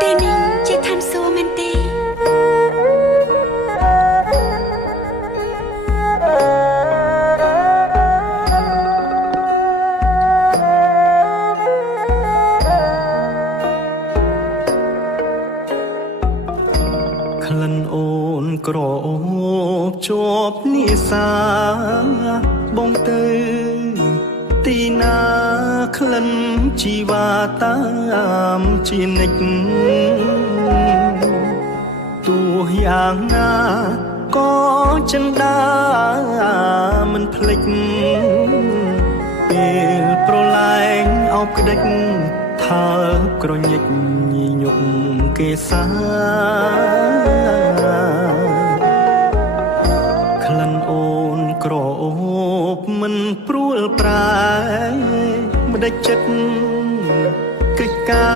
Tê ní chế tham xô men têក្លិនអូនក្រអូបជាប់និសាបងទៅទីណាក្លិនជីវ៉ាតាមជានិច្ចទោះយ៉ាងណាក៏ចិន្តាមិនភ្លេចពេលប្រឡែងអោបក្តិចថាក្រញិចញីញប់គេសាក្លិនអូនក្រអូបមិនព្រួលប្រែម្ដេចចិត្តកិច្ចការ